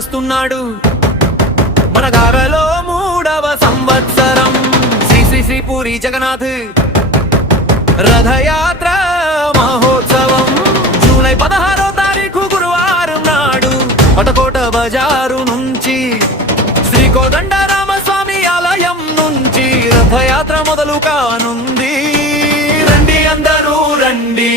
వస్తున్నాడు మన గారలో 3వ సంవత్సరం శ్రీ శ్రీ శ్రీ పూరి జగన్నాథ్ రథయాత్ర మహోత్సవం జూలై 16వ తారీఖు గురువారం నాడు పటకోట బజారు నుంచి శ్రీ కోదండరామస్వామి ఆలయం నుంచి రథయాత్ర మొదలు కానుంది. రండి అందరూ రండి,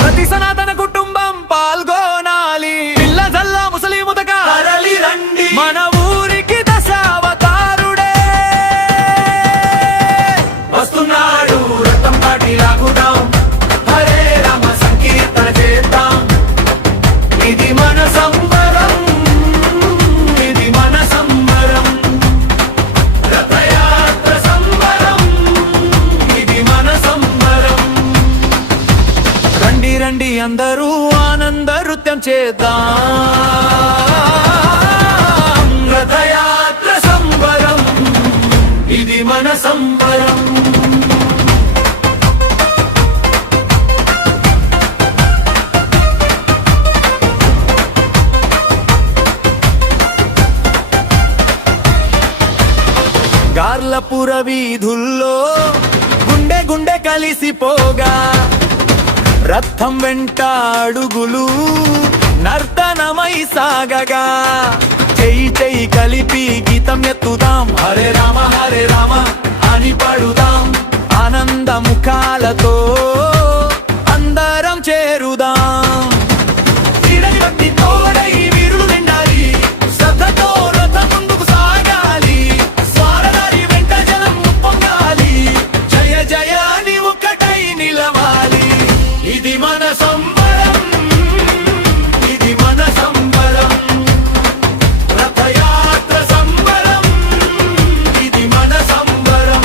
ప్రతి సనాతన కుటుంబం పాల్గొనాలి. పిల్ల జల్ల ముసలి ముతక తరలి రండి, మన ఊరికి దశావతారుడే వస్తున్నాడు. రథం పాటి లాగుదాం, హరే రామ సంకీర్తన చేద్దాం. ఇది మన సంబరం, ఇది మన సంబరం, రథయాత్ర సంబరం, ఇది మన సంబరం. రండి రండి అందరూ ఆనంద నృత్యం చేద్దాం. రథయాత్ర సంబరం, ఇది మన సంబరం. గార్లపుర వీధుల్లో గుండె గుండె కలిసిపోగా రథం వెంట అడుగులు నర్తనమై సాగగా చెయ్యి చెయ్యి కలిపి గీతం ఎత్తుదాం. హరే రామ అని పడుదాం. ఆనంద ముఖాలతో అందరం చేరుదాం. భక్తి తోడై వీరులు నిండాలి, శ్రద్ధతో రథం ముందుకు సాగాలి. స్వారదారి వెంట జనం పొంగాలి, జయ జయ అని ఒక్కటై నిలవాలి. ఇది మన సంబరం, ఇది మన సంబరం, రథయాత్ర సంబరం, ఇది మన సంబరం.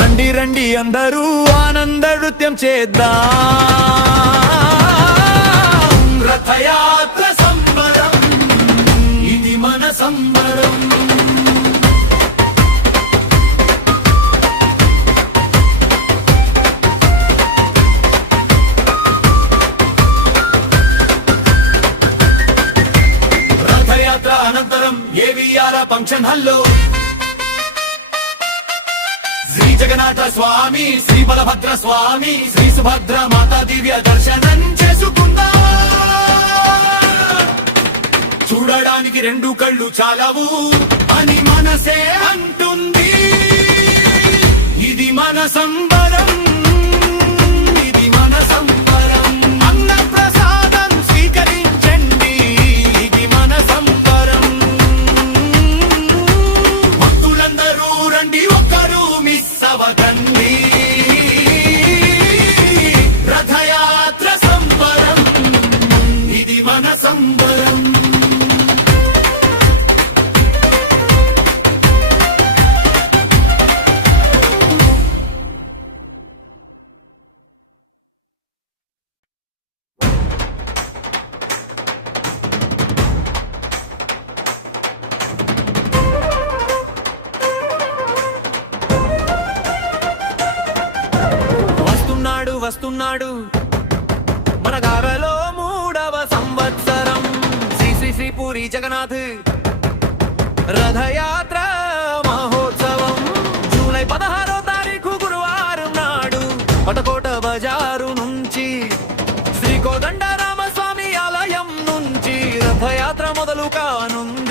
రండి రండి అందరూ ఆనంద నృత్యం చేద్దాం. రథయాత్ర సంబరం, ఇది మన సంబరం. రథయాత్ర అనంతరం ఏవిఆర్ ఫంక్షన్ హాల్లో శ్రీ జగన్నాథ స్వామి, శ్రీ బలభద్ర స్వామి, శ్రీ సుభద్ర మాతా దివ్య దర్శనం చేసుకుందాం. చూడడానికి 2 కళ్ళు చాలవు అని మనసే అంటుంది. ఇది మన సంబరం, ఇది మన సంబరం. అన్న ప్రసాదం స్వీకరించండి, ఇది మన సంబరం. భక్తులందరూ రండి, ఒక్కరు మిస్ అవ్వకండి. రథయాత్ర సంబరం, ఇది మన సంబరం. వస్తున్నాడు మన గారలో 3వ సంవత్సరం శ్రీ శ్రీ శ్రీ పూరి జగన్నాథ్ రథయాత్ర మహోత్సవం జూలై 16వ తారీఖు గురువారం నాడు పటకోట బజారు నుంచి శ్రీ కోదండరామస్వామి ఆలయం నుంచి రథయాత్ర మొదలు కానుంది.